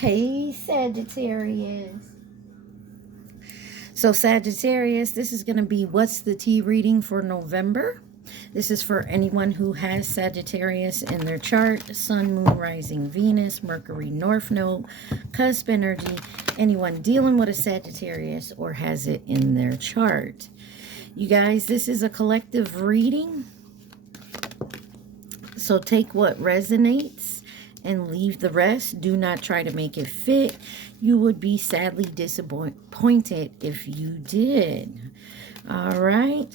Hey, Sagittarius. So, Sagittarius, this is going to be What's the Tea reading for November. This is for anyone who has Sagittarius in their chart, Sun, Moon, Rising, Venus, Mercury, North Node, Cusp energy, anyone dealing with a Sagittarius or has it in their chart. You guys, this is a collective reading. So take what resonates and leave the rest. Do not try to make it fit. You would be sadly disappointed if you did. All right.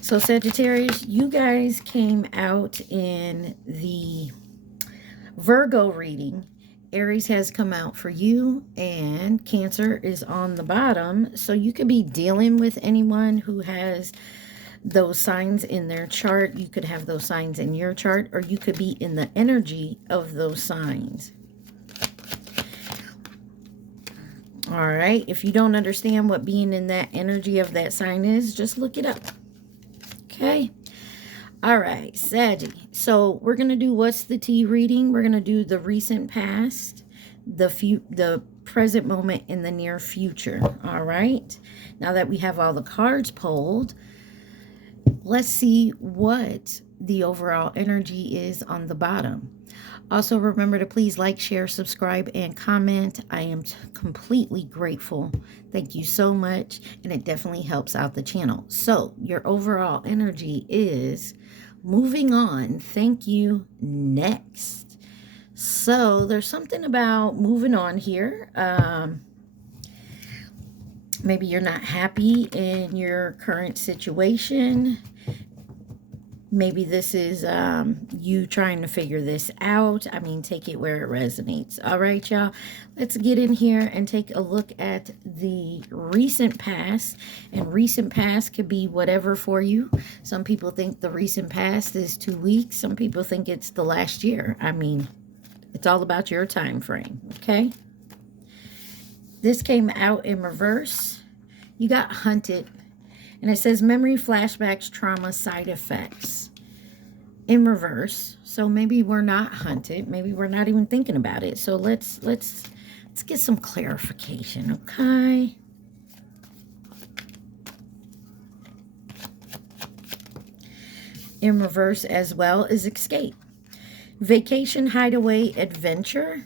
So Sagittarius, you guys came out in the Virgo reading. Aries has come out for you and Cancer is on the bottom. So you could be dealing with anyone who has those signs in their chart. You could have those signs in your chart, or you could be in the energy of those signs. All right. If you don't understand what being in that energy of that sign is, just look it up. Okay. All right, Saggy. So we're going to do What's the Tea reading. We're going to do the recent past, the present moment, and the near future. All right. Now that we have all the cards pulled, let's see what the overall energy is on the bottom. Also, remember to please like, share, subscribe, and comment. I am completely grateful. Thank you so much, and it definitely helps out the channel. So, your overall energy is moving on. Thank you. Next. So, there's something about moving on here. Maybe you're not happy in your current situation. Maybe this is you trying to figure this out. I mean, take it where it resonates. All right, y'all. Let's get in here and take a look at the recent past. And recent past could be whatever for you. Some people think the recent past is 2 weeks. Some people think it's the last year. I mean, it's all about your time frame, okay? This came out in reverse. You got hunted. And it says memory, flashbacks, trauma, side effects in reverse. So maybe we're not hunted. Maybe we're not even thinking about it. So let's get some clarification, okay? In reverse as well is escape. Vacation, hideaway, adventure.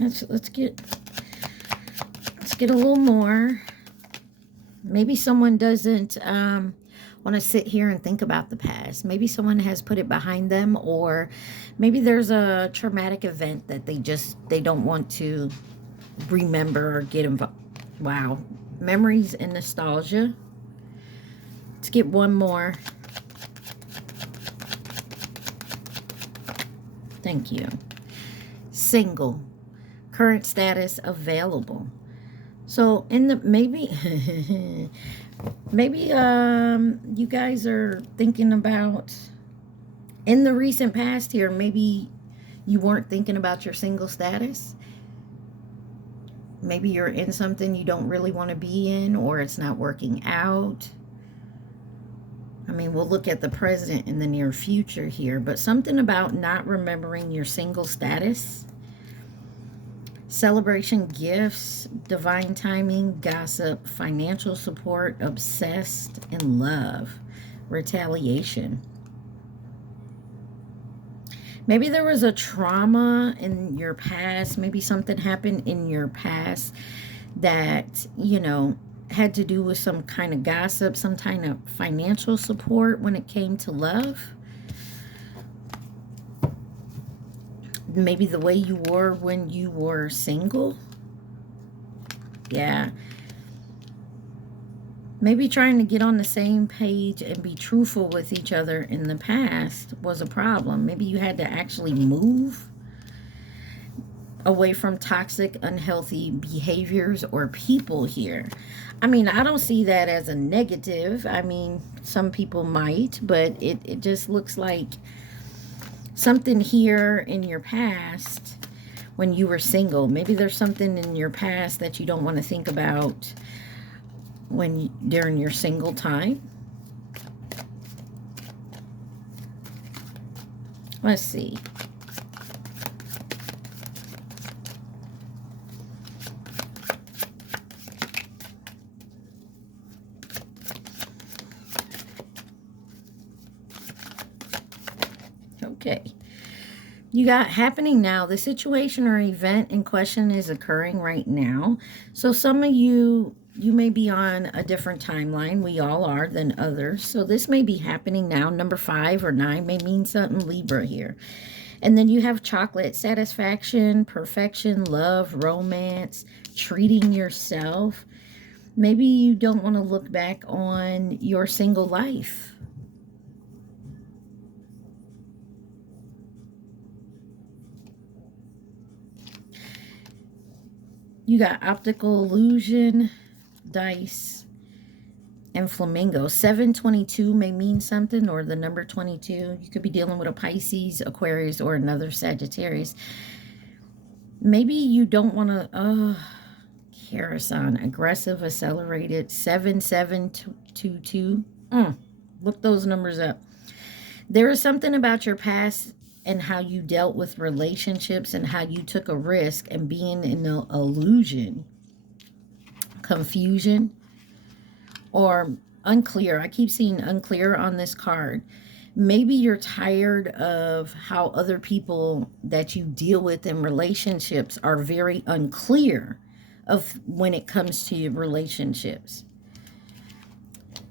Let's get a little more. Maybe someone doesn't want to sit here and think about the past. Maybe someone has put it behind them, or maybe there's a traumatic event that they don't want to remember or get involved. Wow. Memories and nostalgia. Let's get one more. Thank you. Single. Current status available. So in the maybe you guys are thinking about in the recent past here, maybe you weren't thinking about your single status. Maybe you're in something you don't really want to be in, or it's not working out. I mean, we'll look at the present and the near future here, but something about not remembering your single status. Celebration, gifts, divine timing, gossip, financial support, obsessed, and love. Retaliation. Maybe there was a trauma in your past. Maybe something happened in your past that, you know, had to do with some kind of gossip, some kind of financial support when it came to love. Maybe the way you were when you were single. Yeah. Maybe trying to get on the same page and be truthful with each other in the past was a problem. Maybe you had to actually move away from toxic, unhealthy behaviors or people here. I mean, I don't see that as a negative. I mean, some people might, but it just looks like something here in your past when you were single. Maybe there's something in your past that you don't want to think about during your single time. Let's see. Okay. You got happening now. The situation or event in question is occurring right now. So some of you may be on a different timeline. We all are than others. So this may be happening now. Number 5 or 9 may mean something Libra here. And then you have chocolate, satisfaction, perfection, love, romance, treating yourself. Maybe you don't want to look back on your single life. You got optical illusion, dice, and flamingo. 722 may mean something, or the number 22. You could be dealing with a Pisces, Aquarius, or another Sagittarius. Maybe you don't want to, Harrison, aggressive, accelerated, 7722. Look those numbers up. There is something about your past and how you dealt with relationships and how you took a risk and being in an illusion, confusion, or unclear. I keep seeing unclear on this card. Maybe you're tired of how other people that you deal with in relationships are very unclear of when it comes to your relationships.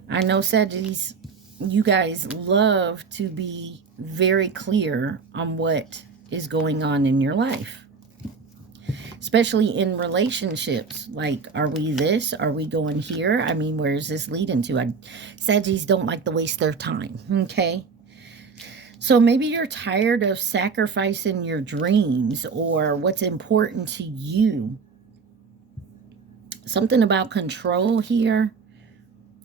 I know, Sagittarius, you guys love to be very clear on what is going on in your life, especially in relationships. Like, are we this? Are we going here? I mean, where is this leading to? Sagittarius don't like to waste their time, okay? So maybe you're tired of sacrificing your dreams or what's important to you. Something about control here.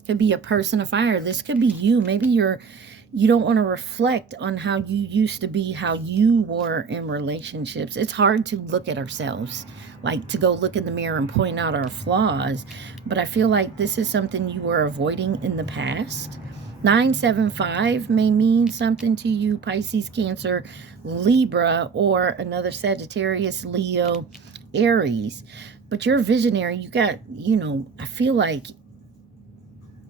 Could be a person of fire. This could be you. Maybe you don't want to reflect on how you used to be, how you were in relationships. It's hard to look at ourselves, like to go look in the mirror and point out our flaws. But I feel like this is something you were avoiding in the past. 975 may mean something to you, Pisces, Cancer, Libra, or another Sagittarius, Leo, Aries. But you're visionary. You got, I feel like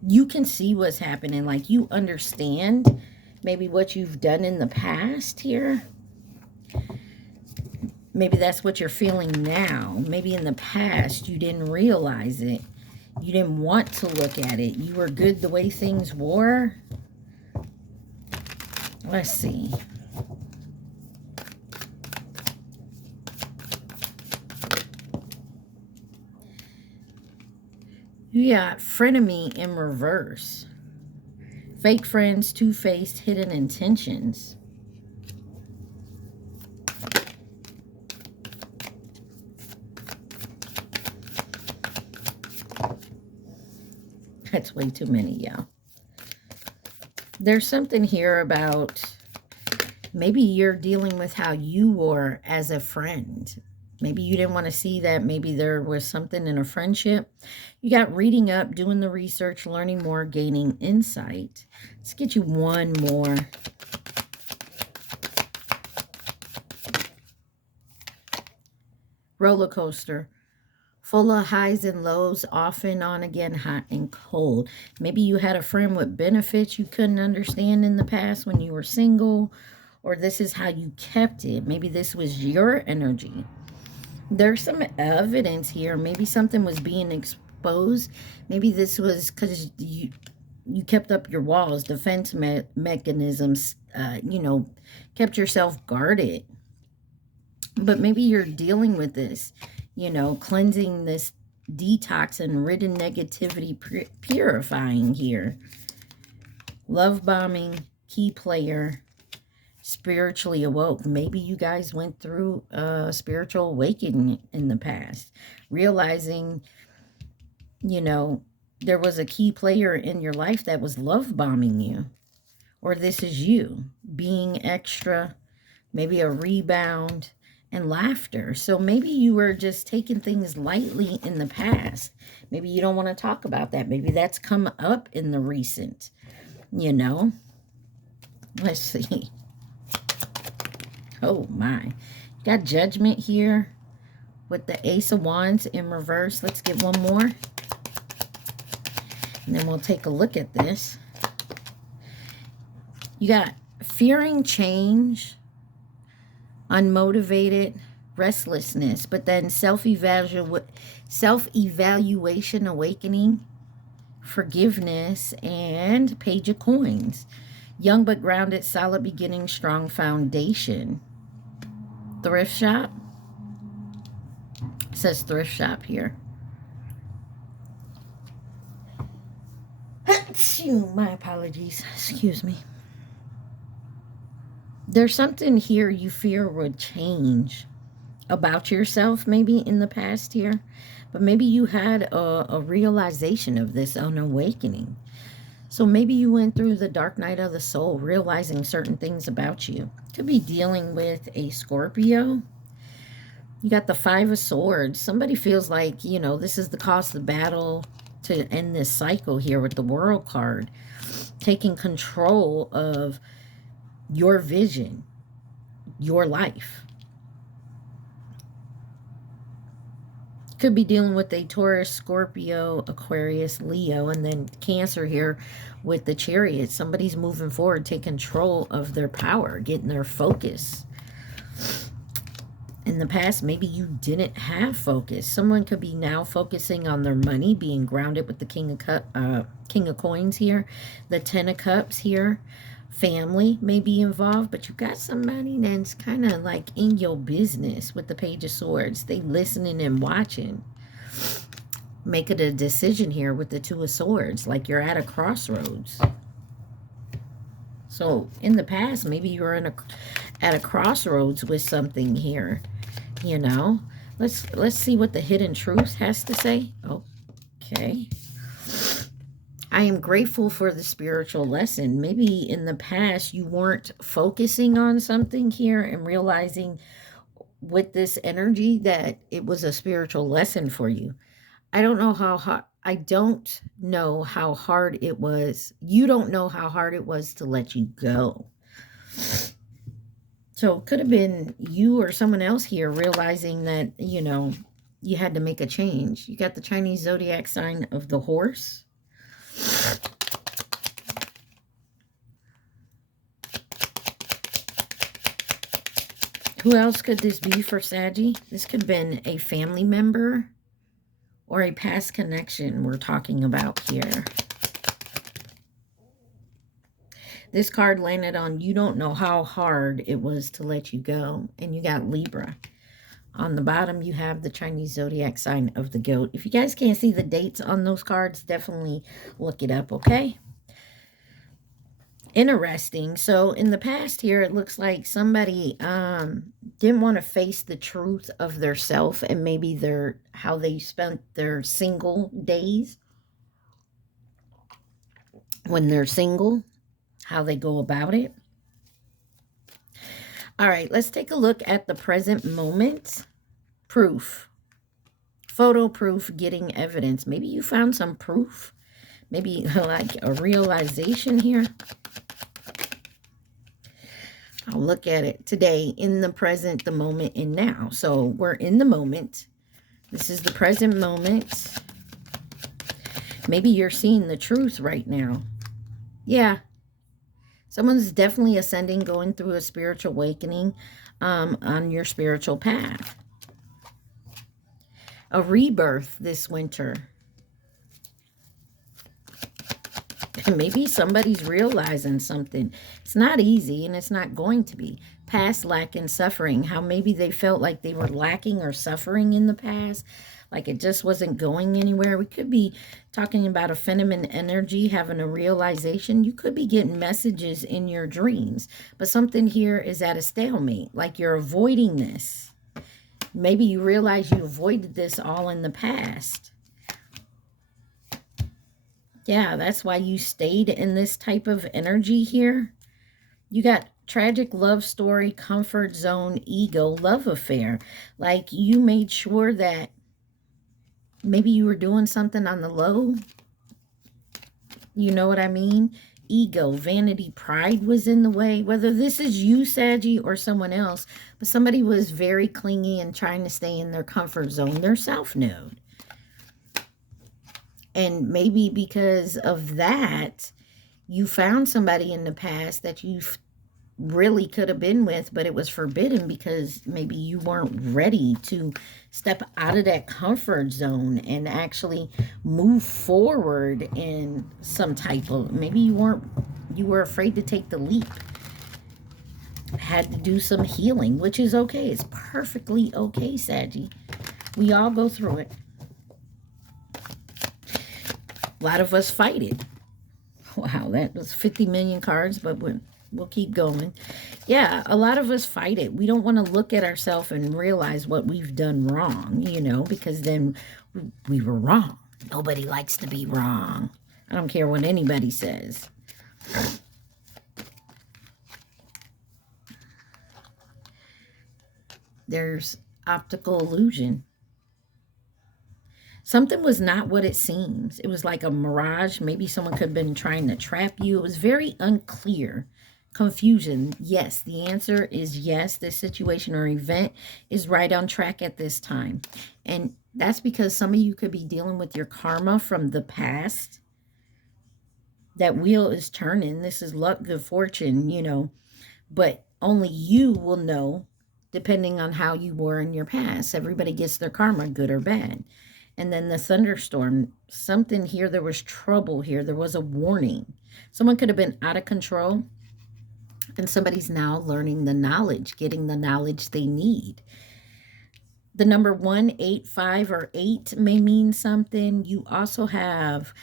you can see what's happening. Like, you understand maybe what you've done in the past here. Maybe that's what you're feeling now. Maybe in the past you didn't realize it. You didn't want to look at it. You were good the way things were. Let's see. You got frenemy in reverse. Fake friends, two-faced, hidden intentions. That's way too many, y'all. There's something here about maybe you're dealing with how you were as a friend. Maybe you didn't want to see that. Maybe there was something in a friendship. You got reading up, doing the research, learning more, gaining insight. Let's get you one more. Roller coaster. Full of highs and lows, off and on again, hot and cold. Maybe you had a friend with benefits you couldn't understand in the past when you were single, or this is how you kept it. Maybe this was your energy. There's some evidence here. Maybe something was being exposed. Maybe this was because you kept up your walls, defense mechanisms, kept yourself guarded. But maybe you're dealing with this, cleansing this detox and ridden negativity, purifying here. Love bombing, key player, spiritually awoke. Maybe you guys went through a spiritual awakening in the past, realizing, there was a key player in your life that was love bombing you, or this is you being extra, maybe a rebound, and laughter. So maybe you were just taking things lightly in the past. Maybe you don't want to talk about that. Maybe that's come up in the recent, Let's see. Oh, my. Got Judgment here with the Ace of Wands in reverse. Let's get one more. And then we'll take a look at this. You got fearing change, unmotivated, restlessness, but then self-evaluation, awakening, forgiveness, and Page of Coins. Young but grounded, solid beginning, strong foundation. Thrift shop. It says thrift shop here. My apologies. Excuse me. There's something here you fear would change about yourself maybe in the past year. But maybe you had a realization of this, an awakening. So maybe you went through the dark night of the soul, realizing certain things about you. Could be dealing with a Scorpio. You got the Five of Swords. Somebody feels like, you know, this is the cost of battle to end this cycle here with the World card. Taking control of your vision, your life. Could be dealing with a Taurus, Scorpio, Aquarius, Leo, and then Cancer here with the Chariot. Somebody's moving forward, take control of their power, getting their focus. In the past, maybe you didn't have focus. Someone could be now focusing on their money, being grounded with the King of Coins here, the Ten of Cups here. Family may be involved, but you got somebody that's kind of like in your business with the Page of Swords. They listening and watching. Making a decision here with the Two of Swords, like you're at a crossroads. So in the past, maybe you were at a crossroads with something here. You know, let's see what the hidden truth has to say. Okay. I am grateful for the spiritual lesson. Maybe in the past you weren't focusing on something here and realizing with this energy that it was a spiritual lesson for you. I don't know how hard, I don't know how hard it was. You don't know how hard it was to let you go. So it could have been you or someone else here realizing that, you know, you had to make a change. You got the Chinese zodiac sign of the horse. Who else could this be for Saggy? This could have been a family member or a past connection we're talking about here. This card landed on you don't know how hard it was to let you go. And you got Libra. On the bottom, you have the Chinese zodiac sign of the goat. If you guys can't see the dates on those cards, definitely look it up, okay? Interesting. So in the past here, it looks like somebody didn't want to face the truth of their self and maybe how they spent their single days when they're single, how they go about it. All right, let's take a look at the present moment. Proof. Photo proof, getting evidence. Maybe you found some proof. Maybe like a realization here. I'll look at it today, in the present, the moment, and now. So we're in the moment. This is the present moment. Maybe you're seeing the truth right now. Yeah. Someone's definitely ascending, going through a spiritual awakening on your spiritual path. A rebirth this winter. And maybe somebody's realizing something. It's not easy and it's not going to be. Past lack and suffering. How maybe they felt like they were lacking or suffering in the past. Like it just wasn't going anywhere. We could be talking about a feminine energy, having a realization. You could be getting messages in your dreams. But something here is at a stalemate. Like you're avoiding this. Maybe you realize you avoided this all in the past. Yeah, that's why you stayed in this type of energy here. You got tragic love story, comfort zone, ego, love affair. Like you made sure that maybe you were doing something on the low. You know what I mean? ego, vanity, pride was in the way. Whether this is you, Saggy, or someone else, but somebody was very clingy and trying to stay in their comfort zone, their self node. And maybe because of that, you found somebody in the past that you really could have been with, but it was forbidden because maybe you weren't ready to step out of that comfort zone and actually move forward in some type of, maybe you were afraid to take the leap, had to do some healing, which is okay. It's perfectly okay, Saggy. We all go through it. A lot of us fight it. Wow, that was 50 million cards, but we'll keep going. Yeah, a lot of us fight it. We don't want to look at ourselves and realize what we've done wrong, you know, because then we were wrong. Nobody likes to be wrong. I don't care what anybody says. There's optical illusion. Something was not what it seems. It was like a mirage. Maybe someone could have been trying to trap you. It was very unclear. Confusion. Yes, the answer is yes. This situation or event is right on track at this time. And that's because some of you could be dealing with your karma from the past. That wheel is turning. This is luck, good fortune, you know. But only you will know, depending on how you were in your past. Everybody gets their karma, good or bad. And then the thunderstorm, something here, there was trouble here. There was a warning. Someone could have been out of control. And somebody's now learning the knowledge, getting the knowledge they need. The number 1, 8, 5, or 8 may mean something. You also have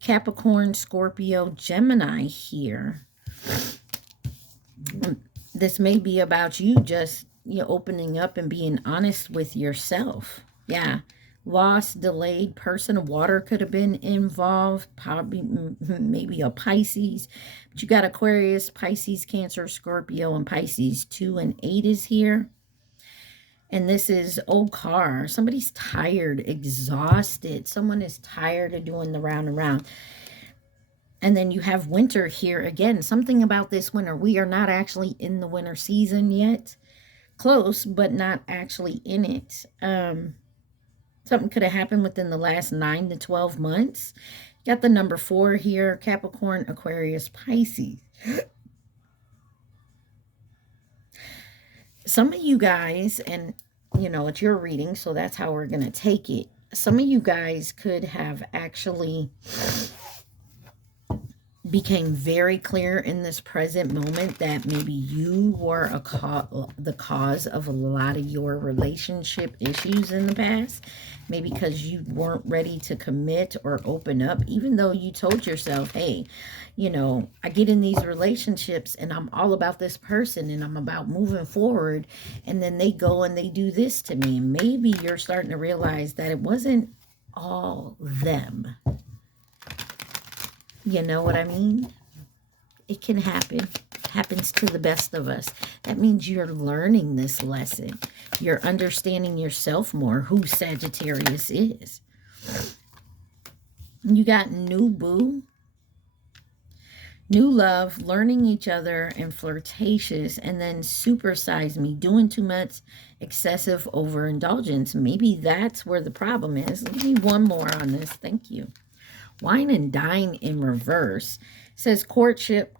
Capricorn, Scorpio, Gemini here. This may be about you just, you know, opening up and being honest with yourself. Yeah. Lost, delayed person. Water could have been involved. Probably, maybe a Pisces. But you got Aquarius, Pisces, Cancer, Scorpio, and Pisces. 2 and 8 is here. And this is old car. Somebody's tired, exhausted. Someone is tired of doing the round and round. And then you have winter here again. Something about this winter. We are not actually in the winter season yet. Close, but not actually in it. Something could have happened within the last 9 to 12 months. Got the number 4 here. Capricorn, Aquarius, Pisces. Some of you guys, and you know, it's your reading, so that's how we're going to take it. Some of you guys could have actually became very clear in this present moment that maybe you were the cause of a lot of your relationship issues in the past. Maybe because you weren't ready to commit or open up, even though you told yourself, hey, you know, I get in these relationships and I'm all about this person and I'm about moving forward. And then they go and they do this to me. And maybe you're starting to realize that it wasn't all them. You know what I mean? It can happen. It happens to the best of us. That means you're learning this lesson. You're understanding yourself more, who Sagittarius is. You got new boo, new love, learning each other, and flirtatious, and then supersize me, doing too much, excessive overindulgence. Maybe that's where the problem is. Give me one more on this. Thank you. Wine and dine in reverse. It says courtship,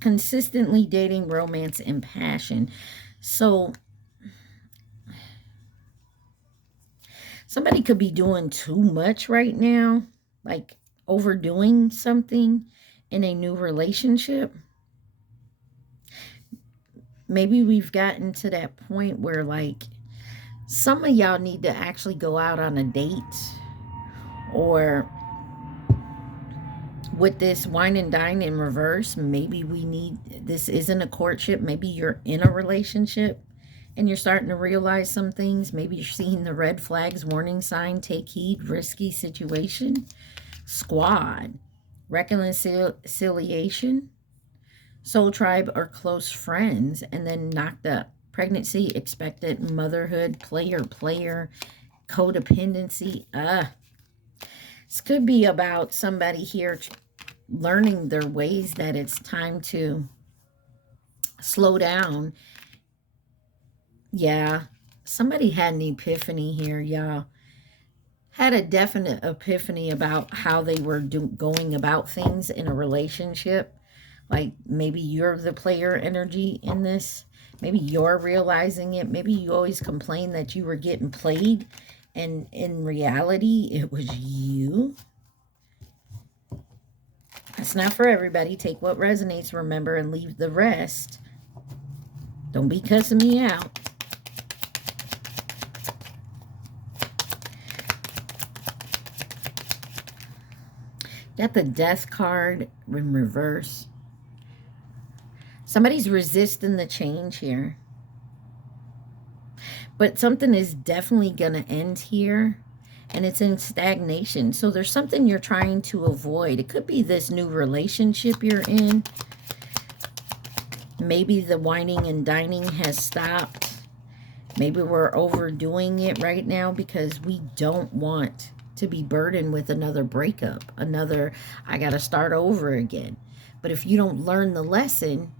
consistently dating, romance, and passion. So somebody could be doing too much right now, like overdoing something in a new relationship. Maybe we've gotten to that point where, like, some of y'all need to actually go out on a date, or with this wine and dine in reverse, maybe this isn't a courtship. Maybe you're in a relationship and you're starting to realize some things. Maybe you're seeing the red flags, warning sign, take heed, risky situation. Squad, reconciliation, soul tribe, or close friends, and then knocked up. Pregnancy, expected, motherhood, player, codependency. This could be about somebody here learning their ways that it's time to slow down. Yeah, somebody had an epiphany here, y'all. Had a definite epiphany about how they were going about things in a relationship. Like maybe you're the player energy in this. Maybe you're realizing it. Maybe you always complain that you were getting played, and in reality, it was you. It's not for everybody. Take what resonates, remember, and leave the rest. Don't be cussing me out. Got the Death card in reverse. Somebody's resisting the change here. But something is definitely going to end here. And it's in stagnation. So there's something you're trying to avoid. It could be this new relationship you're in. Maybe the whining and dining has stopped. Maybe we're overdoing it right now because we don't want to be burdened with another breakup. Another, I got to start over again. But if you don't learn the lesson,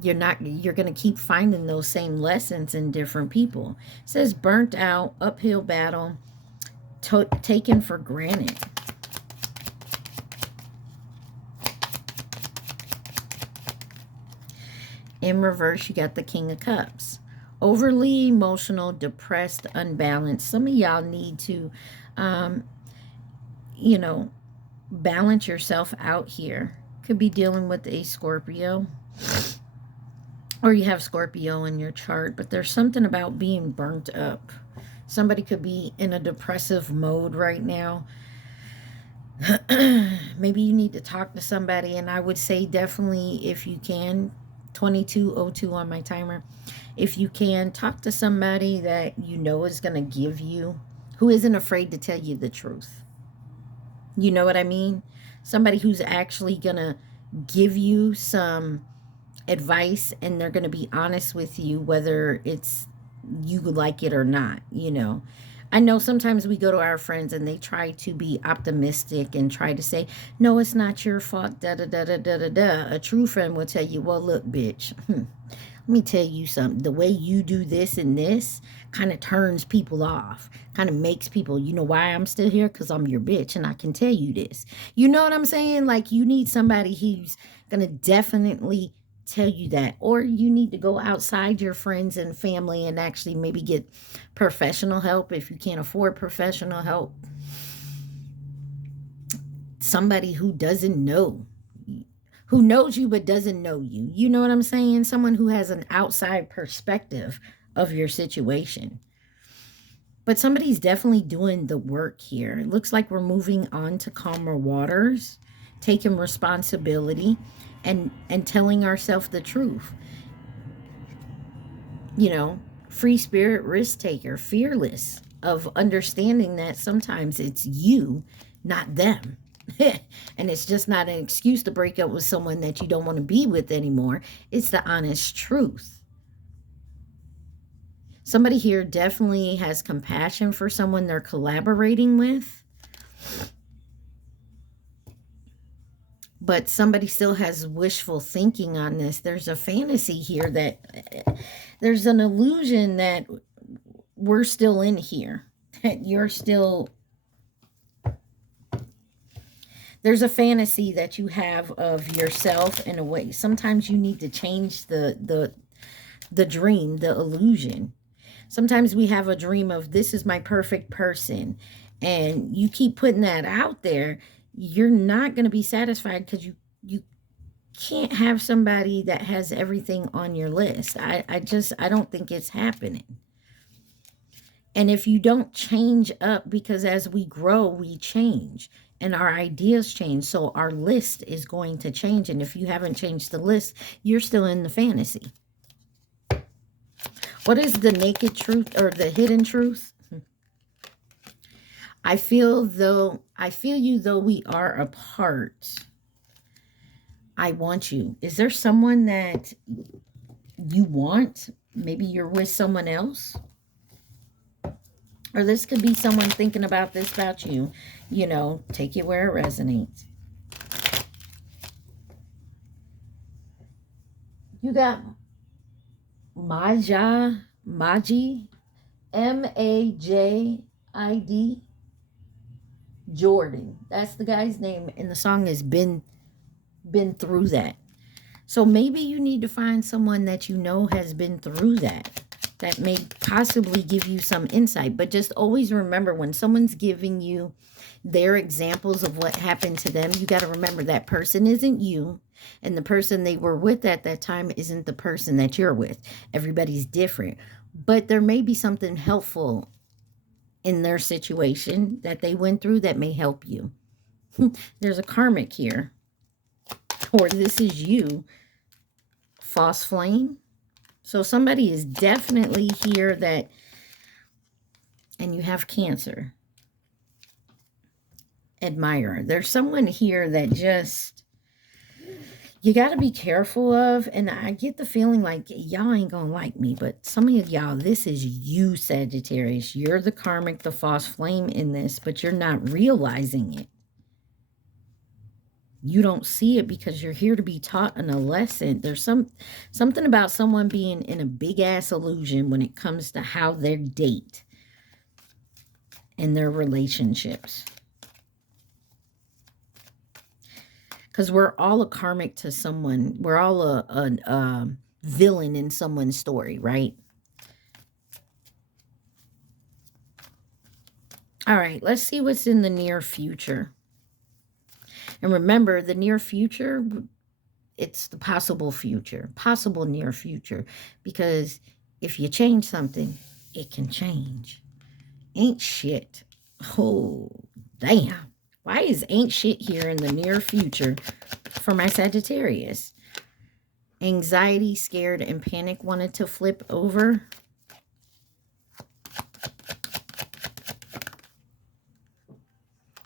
you're going to keep finding those same lessons in different people. It says burnt out, uphill battle, taken for granted. In reverse, you got the King of Cups. Overly emotional, depressed, unbalanced. Some of y'all need to, you know, balance yourself out here. Could be dealing with a Scorpio. Or you have Scorpio in your chart. But there's something about being burnt up. Somebody could be in a depressive mode right now. Maybe you need to talk to somebody. And I would say definitely, if you can, 22:02 on my timer. If you can, talk to somebody that you know is going to give you, who isn't afraid to tell you the truth. You know what I mean? Somebody who's actually going to give you some advice, and they're going to be honest with you, whether it's you like it or not. You know, I know sometimes we go to our friends and they try to be optimistic and try to say, no, it's not your fault, da da da da da da da. A true friend will tell you, well, look, bitch, let me tell you something. The way you do this and this kind of turns people off, kind of makes people, you know why I'm still here? Because I'm your bitch and I can tell you this. You know what I'm saying? Like, you need somebody who's going to definitely tell you that. Or you need to go outside your friends and family and actually maybe get professional help if you can't afford professional help. Somebody who doesn't know, who knows you but doesn't know you. You know what I'm saying? Someone who has an outside perspective of your situation. But somebody's definitely doing the work here. It looks like we're moving on to calmer waters, taking responsibility, and telling ourselves the truth. You know, free spirit, risk taker, fearless of understanding that sometimes it's you, not them. And it's just not an excuse to break up with someone that you don't want to be with anymore. It's the honest truth. Somebody here definitely has compassion for someone they're collaborating with. But somebody still has wishful thinking on this. There's a fantasy here that there's an illusion that we're still in here. That you're still... There's a fantasy that you have of yourself in a way. Sometimes you need to change the dream, the illusion. Sometimes we have a dream of this is my perfect person. And you keep putting that out there. You're not going to be satisfied because you can't have somebody that has everything on your list. I don't think it's happening. And if you don't change up, because as we grow, we change. And our ideas change, so our list is going to change. And if you haven't changed the list, you're still in the fantasy. What is the naked truth or the hidden truth? I feel you though we are apart. I want you. Is there someone that you want? Maybe you're with someone else. Or this could be someone thinking about this about you. You know, take it where it resonates. You got Maji, Majid, Jordan. That's the guy's name, and the song has been through that. So maybe you need to find someone that you know has been through that. That may possibly give you some insight. But just always remember, when someone's giving you their examples of what happened to them, you got to remember that person isn't you. And the person they were with at that time isn't the person that you're with. Everybody's different. But there may be something helpful in their situation that they went through that may help you. There's a karmic here. Or this is you. False flame. So somebody is definitely here that, and you have Cancer. Admirer. There's someone here that just, you got to be careful of, and I get the feeling like y'all ain't gonna like me, but some of y'all, this is you, Sagittarius. You're the karmic, the false flame in this, but you're not realizing it. You don't see it because you're here to be taught a lesson. There's something about someone being in a big-ass illusion when it comes to how they date and their relationships. Because we're all a karmic to someone. We're all a villain in someone's story, right? All right, let's see what's in the near future. And remember, the near future, it's the possible future. Possible near future. Because if you change something, it can change. Ain't shit. Oh, damn. Why is ain't shit here in the near future for my Sagittarius? Anxiety, scared, and panic wanted to flip over.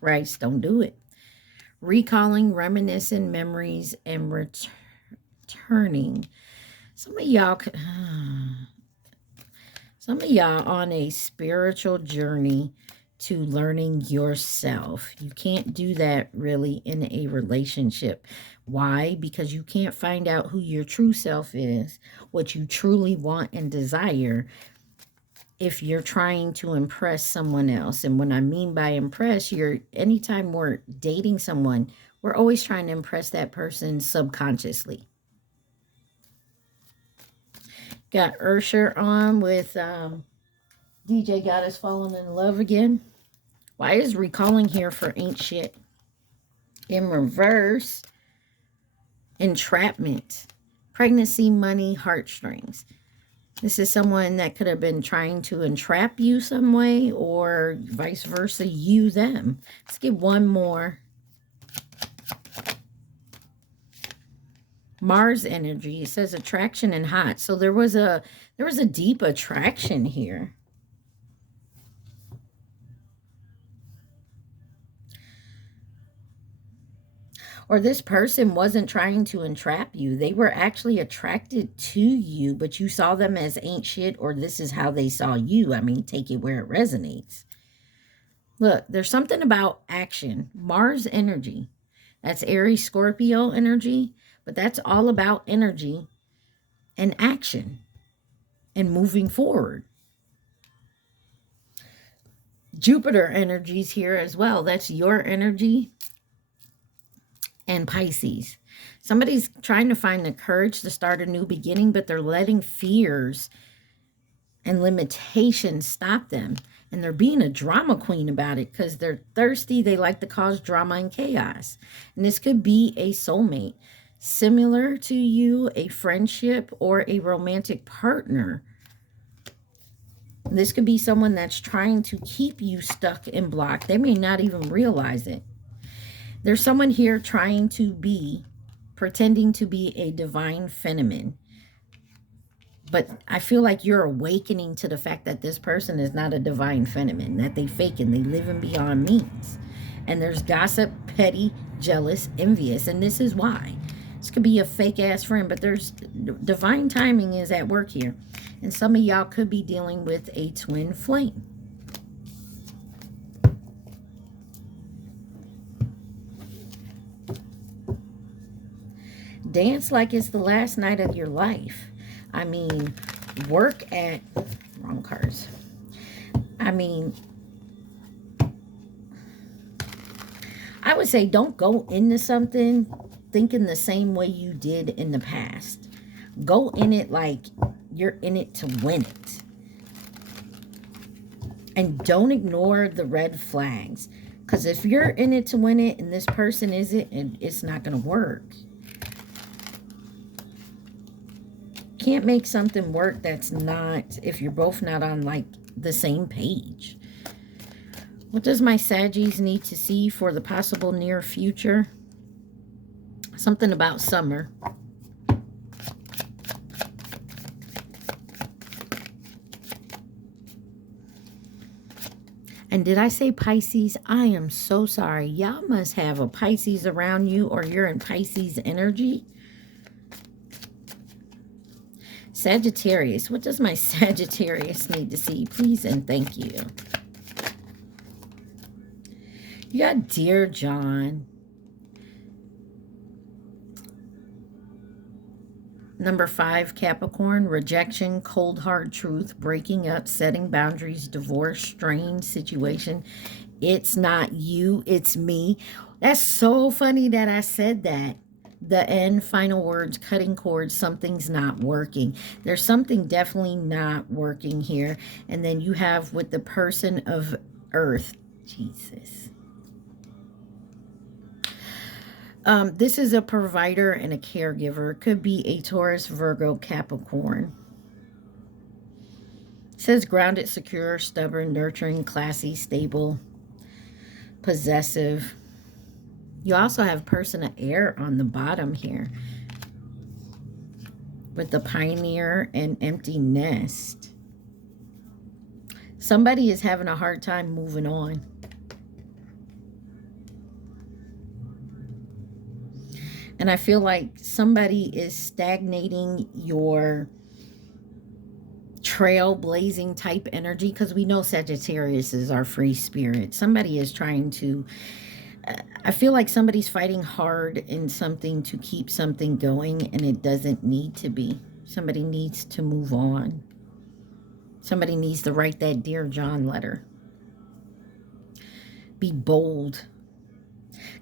Right, don't do it. Recalling, reminiscing memories, and returning. Some of y'all on a spiritual journey to learning yourself. You can't do that really in a relationship. Why? Because you can't find out who your true self is, what you truly want and desire, if you're trying to impress someone else. And when I mean by impress, anytime we're dating someone, we're always trying to impress that person subconsciously. Got Ursher on with DJ Got Us Falling in Love Again. Why is recalling here for ain't shit? In reverse, entrapment, pregnancy, money, heartstrings. This is someone that could have been trying to entrap you some way, or vice versa, you them. Let's get one more. Mars energy. It says attraction and hot. So there was a deep attraction here. Or this person wasn't trying to entrap you. They were actually attracted to you, but you saw them as ain't shit, or this is how they saw you. I mean, take it where it resonates. Look, there's something about action. Mars energy. That's Aries, Scorpio energy, but that's all about energy and action and moving forward. Jupiter energies here as well. That's your energy. And Pisces. Somebody's trying to find the courage to start a new beginning, but they're letting fears and limitations stop them. And they're being a drama queen about it because they're thirsty. They like to cause drama and chaos. And this could be a soulmate, similar to you, a friendship, or a romantic partner. This could be someone that's trying to keep you stuck and blocked. They may not even realize it. There's someone here pretending to be a divine feminine. But I feel like you're awakening to the fact that this person is not a divine feminine, that they fake and they live in beyond means. And there's gossip, petty, jealous, envious, and this is why. This could be a fake-ass friend, but there's divine timing is at work here. And some of y'all could be dealing with a twin flame. Dance like it's the last night of your life. I mean, work at... Wrong cards. I mean, I would say don't go into something thinking the same way you did in the past. Go in it like you're in it to win it. And don't ignore the red flags. Because if you're in it to win it and this person isn't, it's not going to work. Can't make something work that's not, if you're both not on like the same page. What does my Saggies need to see for the possible near future? Something about summer. And did I say Pisces? I am so sorry. Y'all must have a Pisces around you, or you're in Pisces energy. Sagittarius. What does my Sagittarius need to see? Please and thank you. You got Dear John. Number 5, Capricorn. Rejection, cold hard truth, breaking up, setting boundaries, divorce, strained situation. It's not you, it's me. That's so funny that I said that. The end, final words, cutting cords, something's not working. There's something definitely not working here. And then you have with the person of earth. Jesus. This is a provider and a caregiver. Could be a Taurus, Virgo, Capricorn. It says grounded, secure, stubborn, nurturing, classy, stable, possessive. You also have person of air on the bottom here with the pioneer and empty nest. Somebody is having a hard time moving on. And I feel like somebody is stagnating your trailblazing type energy, because we know Sagittarius is our free spirit. Somebody is trying to... I feel like somebody's fighting hard in something to keep something going, and it doesn't need to be. Somebody needs to move on. Somebody needs to write that Dear John letter. Be bold.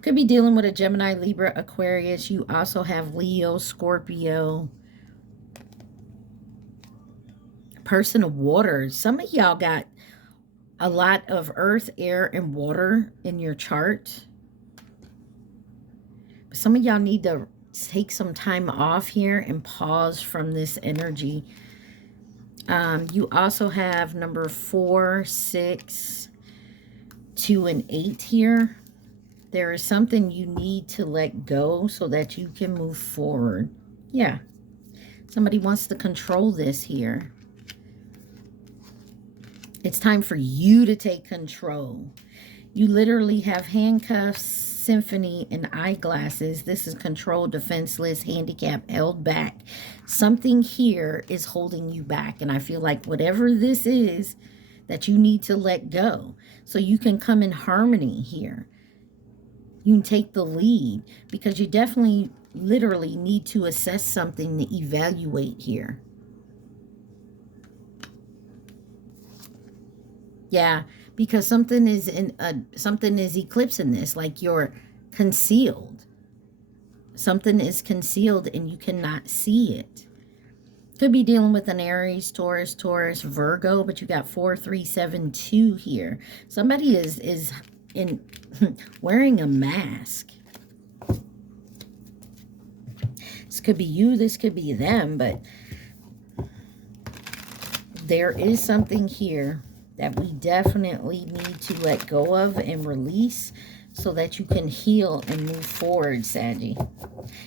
Could be dealing with a Gemini, Libra, Aquarius. You also have Leo, Scorpio. Person of water. Some of y'all got a lot of earth, air, and water in your chart. Some of y'all need to take some time off here and pause from this energy. You also have number 4, 6, 2, and 8 here. There is something you need to let go so that you can move forward. Yeah. Somebody wants to control this here. It's time for you to take control. You literally have handcuffs, symphony, and eyeglasses. This is control, defenseless, handicapped, held back. Something here is holding you back. And I feel like whatever this is that you need to let go so you can come in harmony here. You can take the lead, because you definitely literally need to assess something to evaluate here. Yeah, because something is eclipsing this, like you're concealed. Something is concealed and you cannot see it. Could be dealing with an Aries, Taurus, Virgo, but you got 4, 3, 7, 2 here. Somebody is in wearing a mask. This could be you, this could be them, but there is something here that we definitely need to let go of and release so that you can heal and move forward, Saggy.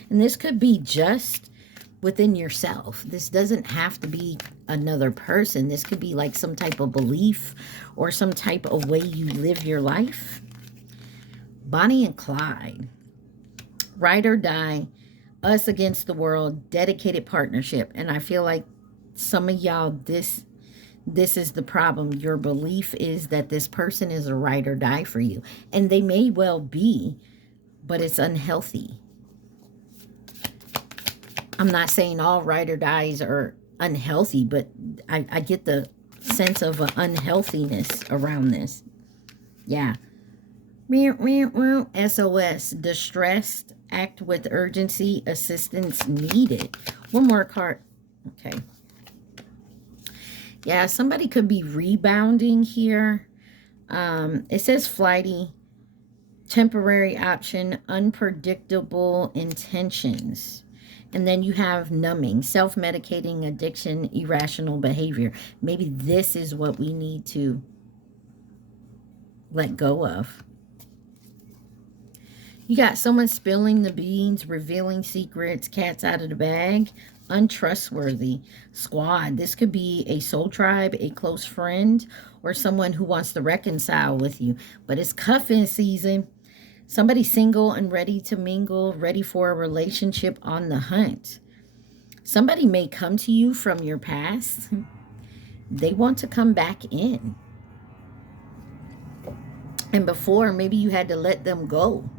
And this could be just within yourself. This doesn't have to be another person. This could be like some type of belief or some type of way you live your life. Bonnie and Clyde. Ride or die. Us against the world. Dedicated partnership. And I feel like some of y'all, this is the problem. Your belief is that this person is a ride or die for you. And they may well be, but it's unhealthy. I'm not saying all ride or dies are unhealthy, but I get the sense of unhealthiness around this. Yeah. SOS, distressed, act with urgency, assistance needed. One more card. Okay. Yeah, somebody could be rebounding here. It says flighty, temporary option, unpredictable intentions. And then you have numbing, self-medicating, addiction, irrational behavior. Maybe this is what we need to let go of. You got someone spilling the beans, revealing secrets, cats out of the bag, untrustworthy, squad. This could be a soul tribe, a close friend, or someone who wants to reconcile with you. But it's cuffing season. Somebody single and ready to mingle, ready for a relationship, on the hunt. Somebody may come to you from your past. They want to come back in. And before, maybe you had to let them go.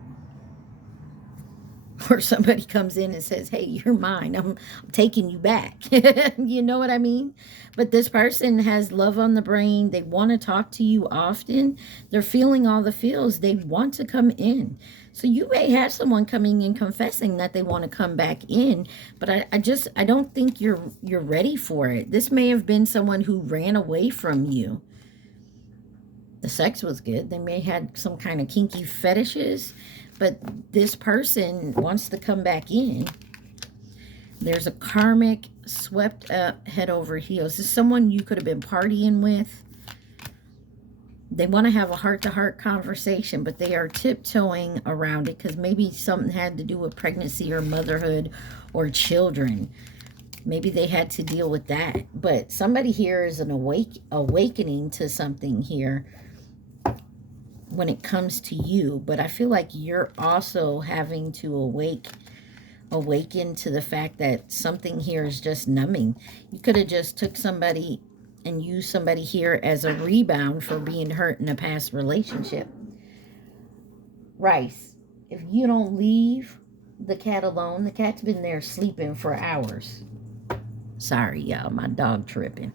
Or somebody comes in and says, hey, you're mine. I'm taking you back. You know what I mean? But this person has love on the brain. They want to talk to you often. They're feeling all the feels. They want to come in. So you may have someone coming in confessing that they want to come back in. But I don't think you're ready for it. This may have been someone who ran away from you. The sex was good. They may have had some kind of kinky fetishes. But this person wants to come back in. There's a karmic swept up head over heels. This is someone you could have been partying with. They want to have a heart-to-heart conversation, but they are tiptoeing around it because maybe something had to do with pregnancy or motherhood or children. Maybe they had to deal with that. But somebody here is an awakening to something here when it comes to you. But I feel like you're also having to awaken to the fact that something here is just numbing. You could have just took somebody and used somebody here as a rebound for being hurt in a past relationship. Rice, if you don't leave the cat alone, the cat's been there sleeping for hours. Sorry, y'all, my dog tripping.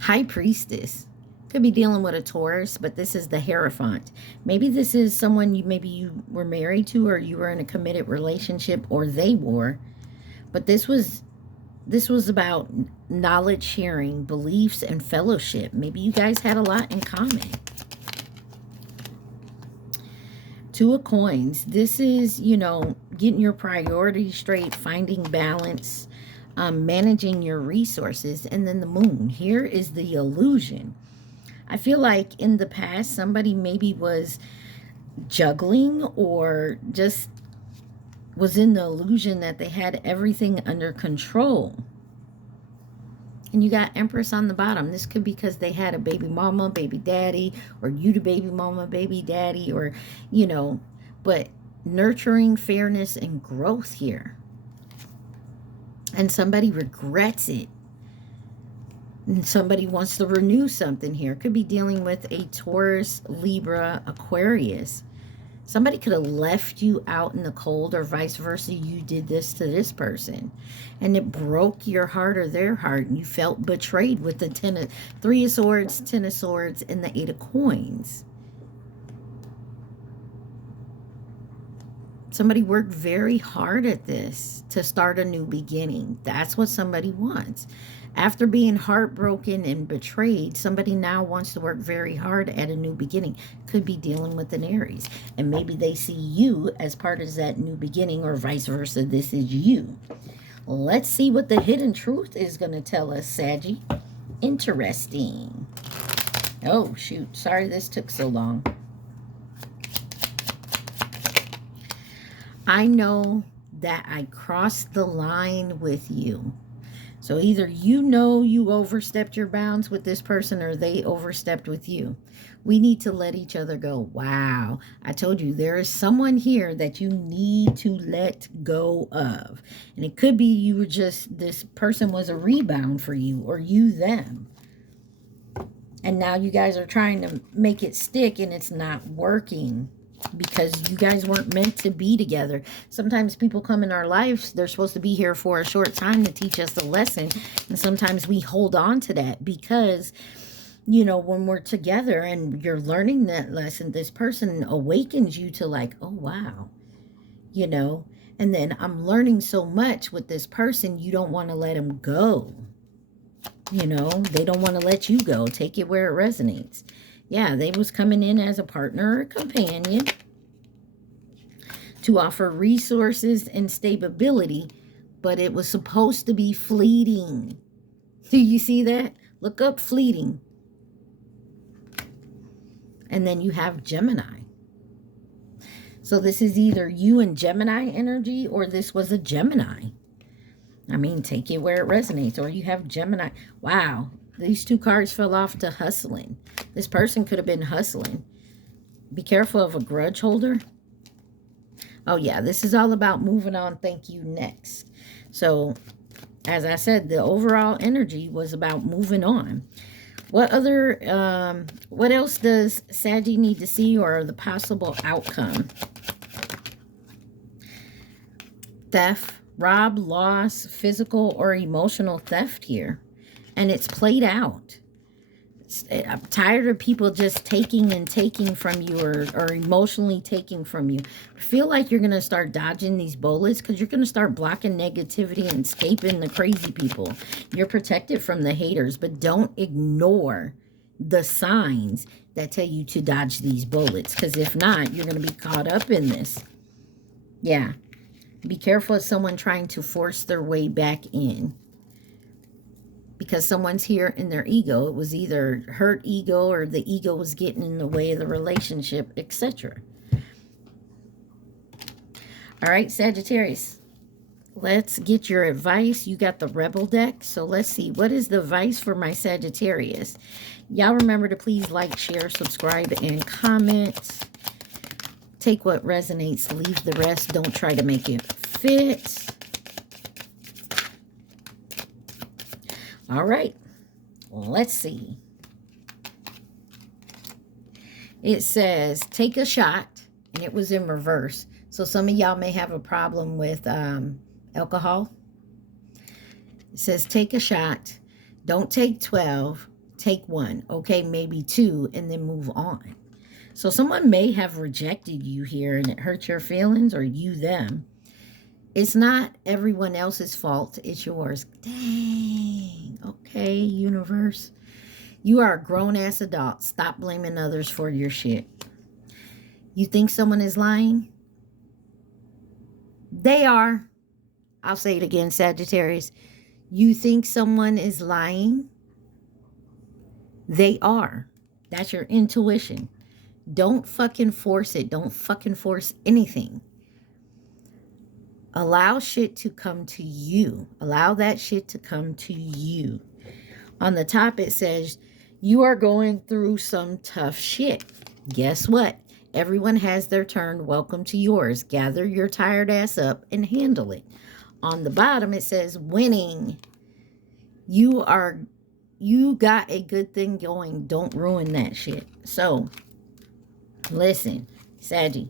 High Priestess. Could be dealing with a Taurus, but this is the Hierophant. Maybe this is someone you were married to, or you were in a committed relationship, or they were. But this was about knowledge sharing, beliefs, and fellowship. Maybe you guys had a lot in common. Two of Coins. This is, getting your priorities straight, finding balance, managing your resources. And then the Moon. Here is the illusion. I feel like in the past, somebody maybe was juggling or just was in the illusion that they had everything under control. And you got Empress on the bottom. This could be because they had a baby mama, baby daddy, or you the baby mama, baby daddy, or, but nurturing, fairness, and growth here. And somebody regrets it. And somebody wants to renew something here. Could be dealing with a Taurus, Libra, Aquarius. Somebody could have left you out in the cold, or vice versa. You did this to this person. And it broke your heart or their heart. And you felt betrayed with the Three of Swords, Ten of Swords, and the Eight of Coins. Somebody worked very hard at this to start a new beginning. That's what somebody wants. After being heartbroken and betrayed, somebody now wants to work very hard at a new beginning. Could be dealing with an Aries. And maybe they see you as part of that new beginning, or vice versa. This is you. Let's see what the hidden truth is going to tell us, Saggy. Interesting. Oh, shoot. Sorry this took so long. I know that I crossed the line with you. So either you overstepped your bounds with this person, or they overstepped with you. We need to let each other go. Wow. I told you there is someone here that you need to let go of. And it could be this person was a rebound for you, or you them. And now you guys are trying to make it stick and it's not working. because you guys weren't meant to be together. Sometimes people come in our lives, they're supposed to be here for a short time to teach us a lesson. And sometimes we hold on to that because, you know, when we're together and you're learning that lesson, this person awakens you to like, oh, wow, you know, and then I'm learning so much with this person, you don't want to let them go. You know, they don't want to let you go. Take it where it resonates. Yeah, they was coming in as a partner or a companion to offer resources and stability, but it was supposed to be fleeting. Do you see that? Look up fleeting. And then you have Gemini. So this is either you and Gemini energy, or this was a Gemini. I mean, take it where it resonates. Or you have Gemini. Wow. These two cards fell off to hustling. This person could have been hustling. Be careful of a grudge holder. Oh, yeah. This is all about moving on. Thank you. Next. So, as I said, the overall energy was about moving on. What else does Saggy need to see, or the possible outcome? Theft, rob, loss, physical or emotional theft here. And it's played out. I'm tired of people just taking and taking from you, or emotionally taking from you. I feel like you're going to start dodging these bullets because you're going to start blocking negativity and escaping the crazy people. You're protected from the haters, but don't ignore the signs that tell you to dodge these bullets, because if not, you're going to be caught up in this. Yeah. Be careful of someone trying to force their way back in, because someone's here in their ego. It was either hurt ego, or the ego was getting in the way of the relationship, etc. All right, Sagittarius, let's get your advice. You got the Rebel deck, so let's see. What is the advice for my Sagittarius? Y'all remember to please like, share, subscribe, and comment. Take what resonates, leave the rest. Don't try to make it fit. All right, let's see. It says, take a shot, and it was in reverse. So some of y'all may have a problem with alcohol. It says, take a shot. Don't take 12. Take 1. Okay, maybe 2, and then move on. So someone may have rejected you here, and it hurt your feelings, or you them. It's not everyone else's fault. It's yours. Dang. Okay, universe. You are a grown-ass adult. Stop blaming others for your shit. You think someone is lying? They are. I'll say it again, Sagittarius. You think someone is lying? They are. That's your intuition. Don't fucking force it. Don't fucking force anything. Allow shit to come to you. Allow that shit to come to you. On the top, it says, you are going through some tough shit. Guess what? Everyone has their turn. Welcome to yours. Gather your tired ass up and handle it. On the bottom, it says, winning. You got a good thing going. Don't ruin that shit. So, listen, Saggy.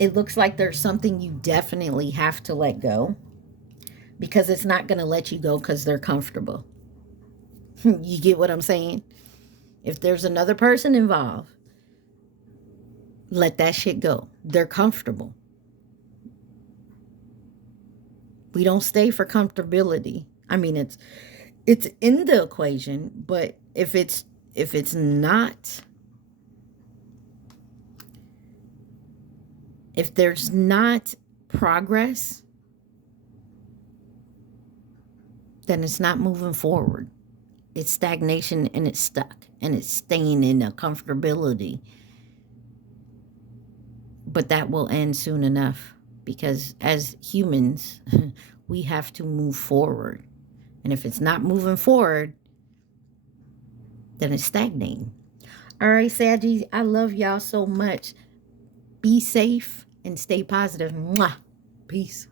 It looks like there's something you definitely have to let go, because it's not going to let you go because they're comfortable. You get what I'm saying? If there's another person involved, let that shit go. They're comfortable. We don't stay for comfortability. I mean, it's in the equation, but if it's not, if there's not progress, then it's not moving forward. It's stagnation, and it's stuck, and it's staying in a comfortability. But that will end soon enough, because as humans, we have to move forward. And if it's not moving forward, then it's stagnating. All right, Saggies, I love y'all so much. Be safe and stay positive. Mwah. Peace.